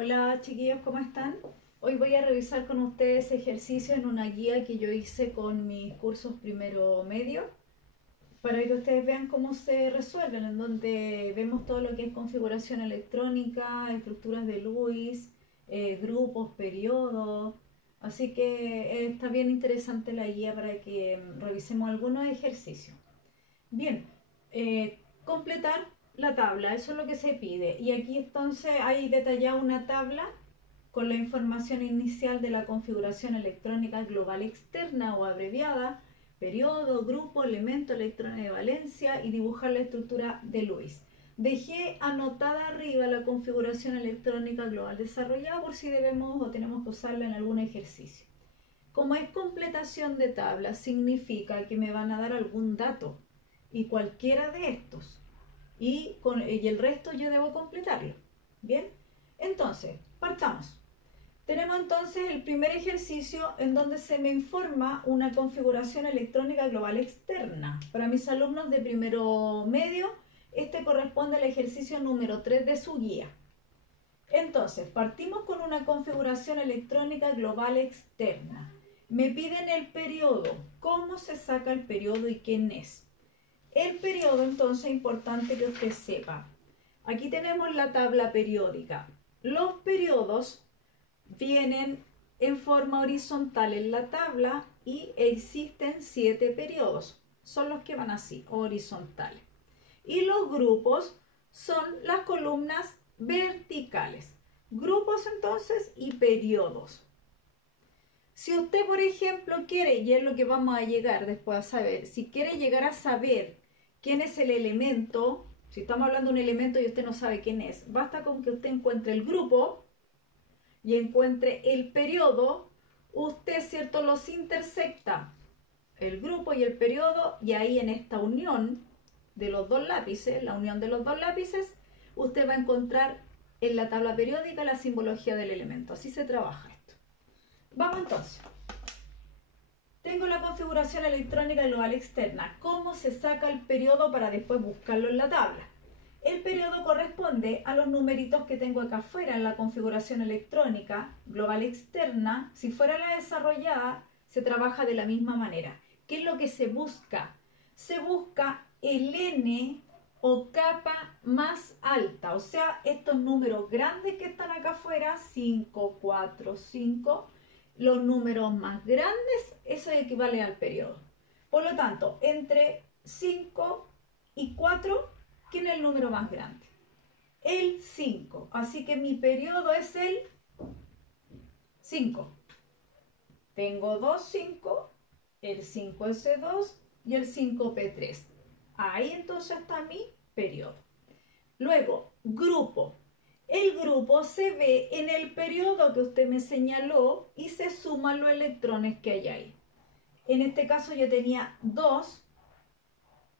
Hola chiquillos, ¿cómo están? Hoy voy a revisar con ustedes ejercicios en una guía que yo hice con mis cursos primero medio para que ustedes vean cómo se resuelven, en donde vemos todo lo que es configuración electrónica, estructuras de Lewis, grupos, periodos. Así que está bien interesante la guía para que revisemos algunos ejercicios. Bien, completar la tabla, eso es lo que se pide. Y aquí entonces hay detallada una tabla con la información inicial de la configuración electrónica global externa o abreviada, periodo, grupo, elemento, electrones de valencia y dibujar la estructura de Lewis. Dejé anotada arriba la configuración electrónica global desarrollada por si debemos o tenemos que usarla en algún ejercicio. Como es completación de tabla, significa que me van a dar algún dato y cualquiera de estos y el resto yo debo completarlo. Bien, entonces partamos. Tenemos entonces el primer ejercicio en donde se me informa una configuración electrónica global externa. Para mis alumnos de primero medio, este corresponde al ejercicio número 3 de su guía. Entonces, partimos con una configuración electrónica global externa. Me piden el periodo. ¿Cómo se saca el periodo y quién es? El periodo, entonces, es importante que usted sepa. Aquí tenemos la tabla periódica. Los periodos vienen en forma horizontal en la tabla y existen 7 periodos. Son los que van así, horizontales. Y los grupos son las columnas verticales. Grupos entonces y periodos. Si usted, por ejemplo, quiere, y es lo que vamos a llegar después a saber, si quiere llegar a saber quién es el elemento, si estamos hablando de un elemento y usted no sabe quién es, basta con que usted encuentre el grupo y encuentre el periodo, usted, ¿cierto?, los intersecta, el grupo y el periodo, y ahí en esta unión de los dos lápices, la unión de los dos lápices, usted va a encontrar en la tabla periódica la simbología del elemento. Así se trabaja esto. Vamos entonces. Tengo la configuración electrónica global externa. ¿Cómo se saca el periodo para después buscarlo en la tabla? El periodo corresponde a los numeritos que tengo acá afuera en la configuración electrónica global externa. Si fuera la desarrollada, se trabaja de la misma manera. ¿Qué es lo que se busca? Se busca el n o capa más alta, o sea, estos números grandes que están acá afuera, 5, 4, 5, los números más grandes, eso equivale al periodo. Por lo tanto, entre 5 y 4, ¿quién es el número más grande? El 5. Así que mi periodo es el 5. Tengo dos 5, el 5S2 y el 5P3. Ahí entonces está mi periodo. Luego, grupo. El grupo se ve en el periodo que usted me señaló y se suman los electrones que hay ahí. En este caso yo tenía dos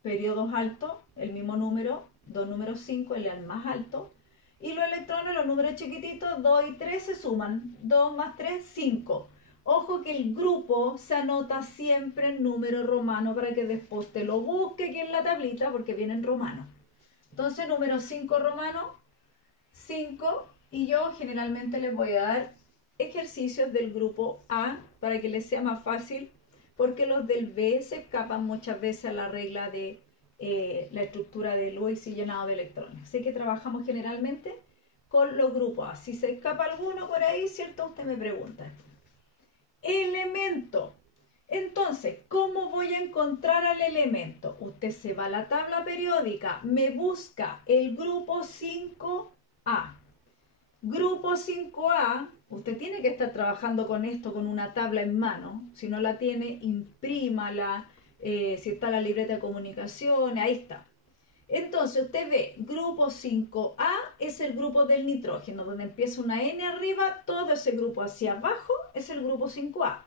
periodos altos, el mismo número, dos números 5, el más alto, y los electrones, los números chiquititos, 2 y 3 se suman, 2 más 3, 5. Ojo que el grupo se anota siempre en número romano para que después te lo busque aquí en la tablita porque viene en romano. Entonces, número 5 romano, 5, y yo generalmente les voy a dar ejercicios del grupo A para que les sea más fácil, porque los del B se escapan muchas veces a la regla de la estructura de Lewis y llenado de electrones. Así que trabajamos generalmente con los grupos A. Si se escapa alguno por ahí, ¿cierto? Usted me pregunta. Elemento. Entonces, ¿cómo voy a encontrar al elemento? Usted se va a la tabla periódica, me busca el grupo 5A. Grupo 5A, usted tiene que estar trabajando con esto con una tabla en mano. Si no la tiene, imprímala. Si está la libreta de comunicaciones, ahí está. Entonces usted ve, grupo 5A es el grupo del nitrógeno, donde empieza una N arriba, todo ese grupo hacia abajo es el grupo 5A.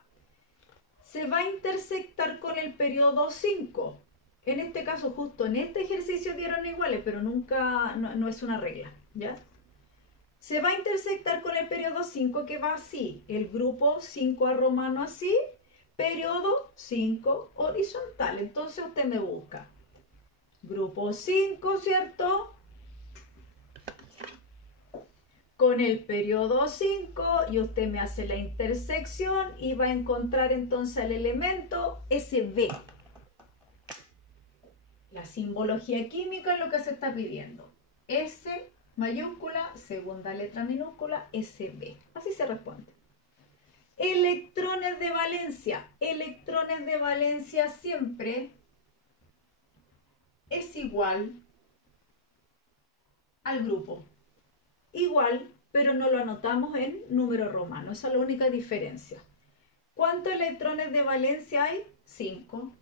Se va a intersectar con el periodo 5. En este caso, justo en este ejercicio dieron iguales, pero nunca, no es una regla, ¿ya? Se va a intersectar con el periodo 5 que va así, el grupo 5A romano así, periodo 5 horizontal. Entonces usted me busca grupo 5, ¿cierto? con el periodo 5 y usted me hace la intersección y va a encontrar entonces el elemento SB. La simbología química es lo que se está pidiendo. S mayúscula, segunda letra minúscula, SB. Así se responde. Electrones de valencia. Electrones de valencia siempre es igual al grupo. Igual, pero no lo anotamos en número romano. Esa es la única diferencia. ¿Cuántos electrones de valencia hay? 5.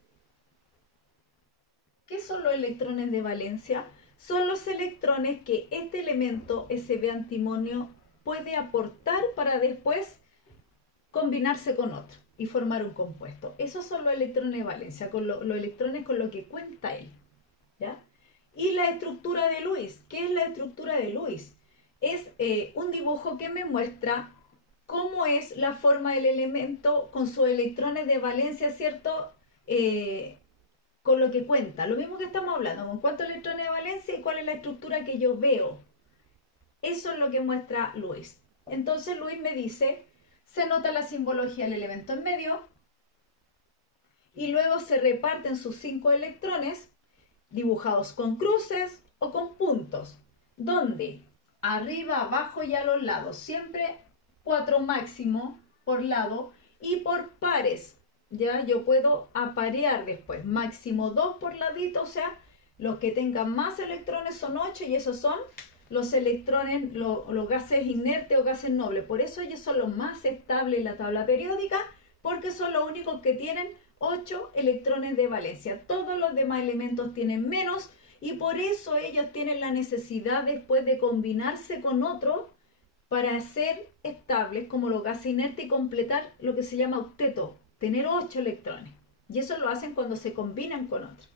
¿Qué son los electrones de valencia? Son los electrones que este elemento SB antimonio puede aportar para después combinarse con otro y formar un compuesto. Esos son los electrones de valencia, los electrones con lo que cuenta él. ¿Ya? Y la estructura de Lewis. ¿Qué es la estructura de Lewis? Es un dibujo que me muestra cómo es la forma del elemento con sus electrones de valencia, ¿cierto? Con lo que cuenta. Lo mismo que estamos hablando, con cuántos electrones de valencia y cuál es la estructura que yo veo. Eso es lo que muestra Lewis. Entonces Lewis me dice, se nota la simbología del elemento en medio y luego se reparten sus 5 electrones dibujados con cruces o con puntos, donde arriba, abajo y a los lados, siempre 4 máximo por lado y por pares. Ya yo puedo aparear después, máximo 2 por ladito, o sea, los que tengan más electrones son 8 y esos son los electrones, los gases inertes o gases nobles. Por eso ellos son los más estables en la tabla periódica, porque son los únicos que tienen 8 electrones de valencia. Todos los demás elementos tienen menos y por eso ellos tienen la necesidad después de combinarse con otros para ser estables como los gases inertes y completar lo que se llama octeto, tener 8 electrones. Y eso lo hacen cuando se combinan con otros.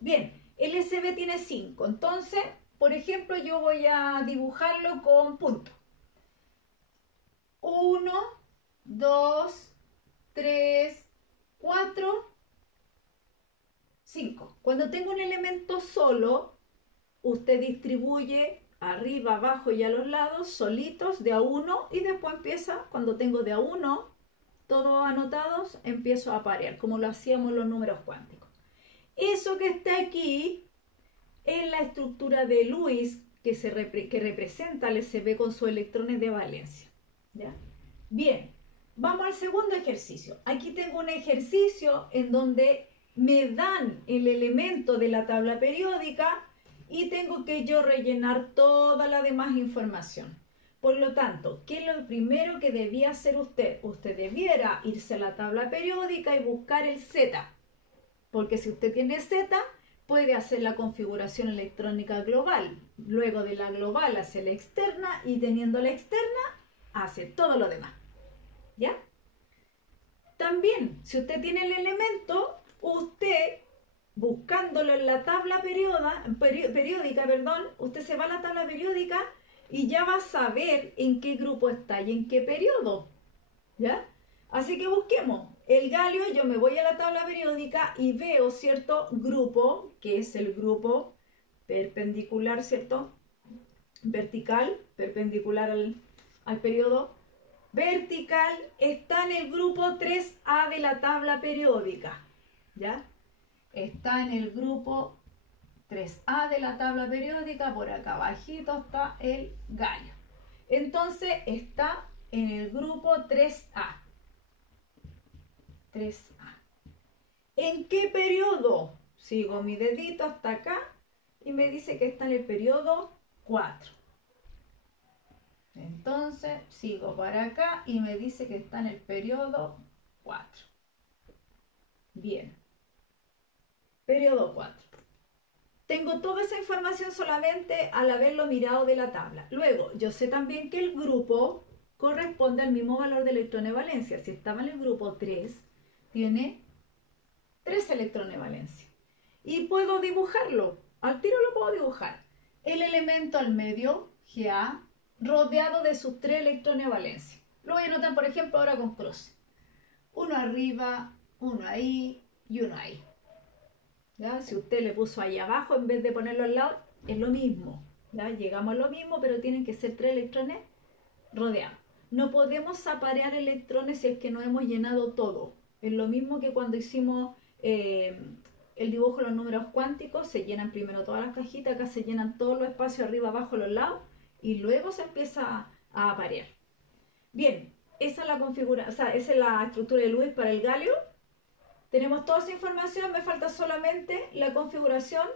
Bien, el SB tiene 5. Entonces, por ejemplo, yo voy a dibujarlo con puntos. 1, 2, 3, 4, 5. Cuando tengo un elemento solo, usted distribuye arriba, abajo y a los lados solitos de a 1 y después empieza, cuando tengo de a 1, todos anotados, empiezo a aparear, como lo hacíamos los números cuánticos. Eso que está aquí es la estructura de Lewis que representa el SB con sus electrones de valencia. ¿Ya? Bien, vamos al segundo ejercicio. Aquí tengo un ejercicio en donde me dan el elemento de la tabla periódica y tengo que yo rellenar toda la demás información. Por lo tanto, ¿qué es lo primero que debía hacer usted? Usted debiera irse a la tabla periódica y buscar el Z. Porque si usted tiene Z, puede hacer la configuración electrónica global. Luego de la global hace la externa y teniendo la externa, hace todo lo demás. ¿Ya? También, si usted tiene el elemento, usted buscándolo en la tabla periódica, usted se va a la tabla periódica y ya va a saber en qué grupo está y en qué periodo. ¿Ya? Así que busquemos. El galio, yo me voy a la tabla periódica y veo cierto grupo, que es el grupo perpendicular, ¿cierto? Vertical, perpendicular al periodo. Vertical está en el grupo 3A de la tabla periódica. ¿Ya? Está en el grupo 3A de la tabla periódica, por acá abajito está el galio. Entonces está en el grupo 3A. 3A. ¿En qué periodo? Sigo mi dedito hasta acá y me dice que está en el periodo 4. Entonces sigo para acá y me dice que está en el periodo 4. Bien. Periodo 4. Tengo toda esa información solamente al haberlo mirado de la tabla. Luego, yo sé también que el grupo corresponde al mismo valor de electrones de valencia. Si estaba en el grupo 3, tiene 3 electrones de valencia. Y puedo dibujarlo. Al tiro lo puedo dibujar. El elemento al medio, Ga, rodeado de sus 3 electrones de valencia. Lo voy a anotar, por ejemplo, ahora con cruce. Uno arriba, uno ahí y uno ahí. ¿Ya? Si usted le puso ahí abajo en vez de ponerlo al lado, es lo mismo. ¿Ya? Llegamos a lo mismo, pero tienen que ser 3 electrones rodeado. No podemos aparear electrones si es que no hemos llenado todo. Es lo mismo que cuando hicimos el dibujo de los números cuánticos, se llenan primero todas las cajitas, acá se llenan todos los espacios arriba, abajo, los lados, y luego se empieza a aparear. Bien, esa es la configuración, o sea, esa es la estructura de Lewis para el galio. Tenemos toda esa información, me falta solamente la configuración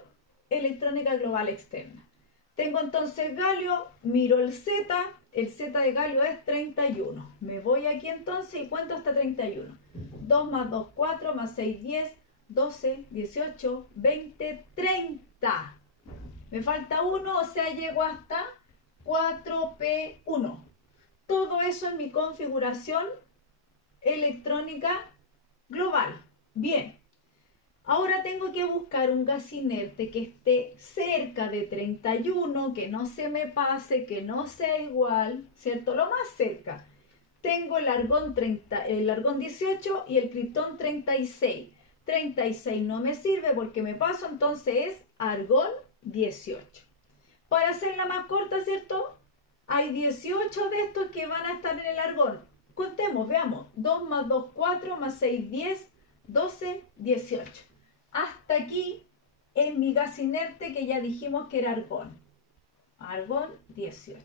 electrónica global externa. Tengo entonces galio, miro el Z de galio es 31. Me voy aquí entonces y cuento hasta 31. 2 más 2, 4, más 6, 10, 12, 18, 20, 30. Me falta 1, o sea, llego hasta 4P1. Todo eso es mi configuración electrónica global. Bien. Ahora tengo que buscar un gas inerte que esté cerca de 31, que no se me pase, que no sea igual, ¿cierto? Lo más cerca. Tengo el argón 18 y el criptón 36. 36 no me sirve porque me paso, entonces es argón 18. Para hacerla más corta, ¿cierto? Hay 18 de estos que van a estar en el argón. Contemos, veamos. 2 más 2, 4, más 6, 10, 12, 18. Hasta aquí es mi gas inerte que ya dijimos que era argón. Argón 18.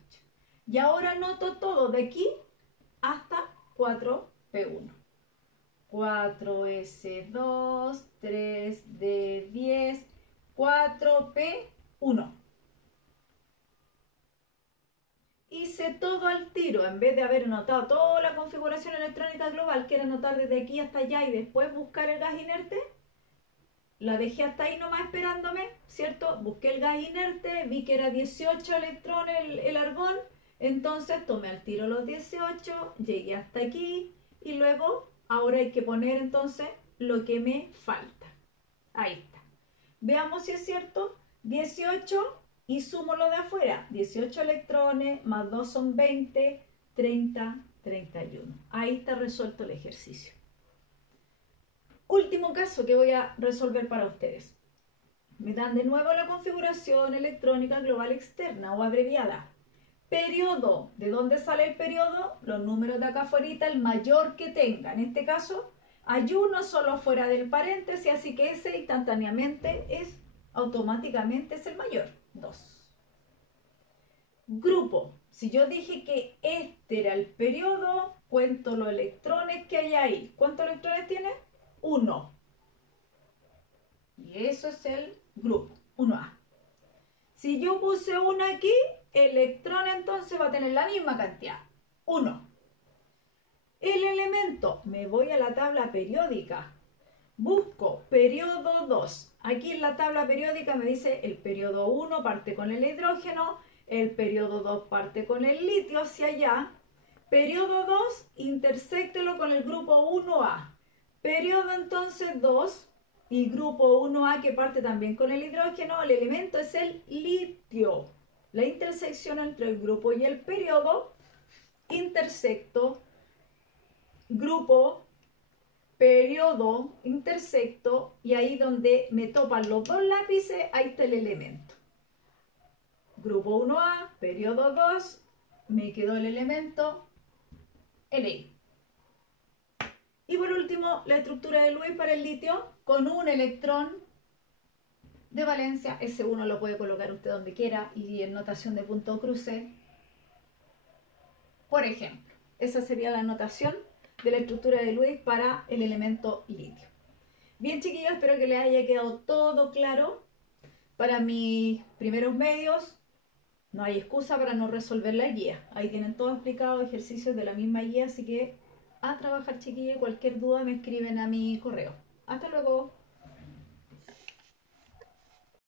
Y ahora anoto todo de aquí hasta 4P1. 4S2, 3D10, 4P1. Hice todo al tiro, en vez de haber anotado toda la configuración electrónica global, que era anotar desde aquí hasta allá y después buscar el gas inerte. La dejé hasta ahí nomás esperándome, ¿cierto? Busqué el gas inerte, vi que era 18 electrones el argón, entonces tomé al tiro los 18, llegué hasta aquí y luego ahora hay que poner entonces lo que me falta. Ahí está. Veamos si es cierto. 18 y sumo lo de afuera. 18 electrones más 2 son 20, 30, 31. Ahí está resuelto el ejercicio. Último caso que voy a resolver para ustedes. Me dan de nuevo la configuración electrónica global externa o abreviada. Periodo. ¿De dónde sale el periodo? Los números de acá afuera, el mayor que tenga. En este caso, hay uno solo fuera del paréntesis, así que ese instantáneamente automáticamente es el mayor. 2. Grupo. Si yo dije que este era el periodo, cuento los electrones que hay ahí. ¿Cuántos electrones tiene? 1. Y eso es el grupo, 1A. Si yo puse 1 aquí, electrón entonces va a tener la misma cantidad, 1. El elemento, me voy a la tabla periódica, busco periodo 2. Aquí en la tabla periódica me dice el periodo 1 parte con el hidrógeno, el periodo 2 parte con el litio hacia allá. Periodo 2, interséctelo con el grupo 1A. Periodo entonces 2 y grupo 1A que parte también con el hidrógeno, el elemento es el litio. La intersección entre el grupo y el periodo, intersecto, grupo, periodo, intersecto, y ahí donde me topan los dos lápices, ahí está el elemento. Grupo 1A, periodo 2, me quedó el elemento Li. Y por último, la estructura de Lewis para el litio con un electrón de valencia. Ese uno lo puede colocar usted donde quiera y en notación de punto cruce. Por ejemplo, esa sería la notación de la estructura de Lewis para el elemento litio. Bien, chiquillos, espero que les haya quedado todo claro. Para mis primeros medios, no hay excusa para no resolver la guía. Ahí tienen todo explicado, ejercicios de la misma guía, así que a trabajar, chiquillos. Cualquier duda me escriben a mi correo. Hasta luego.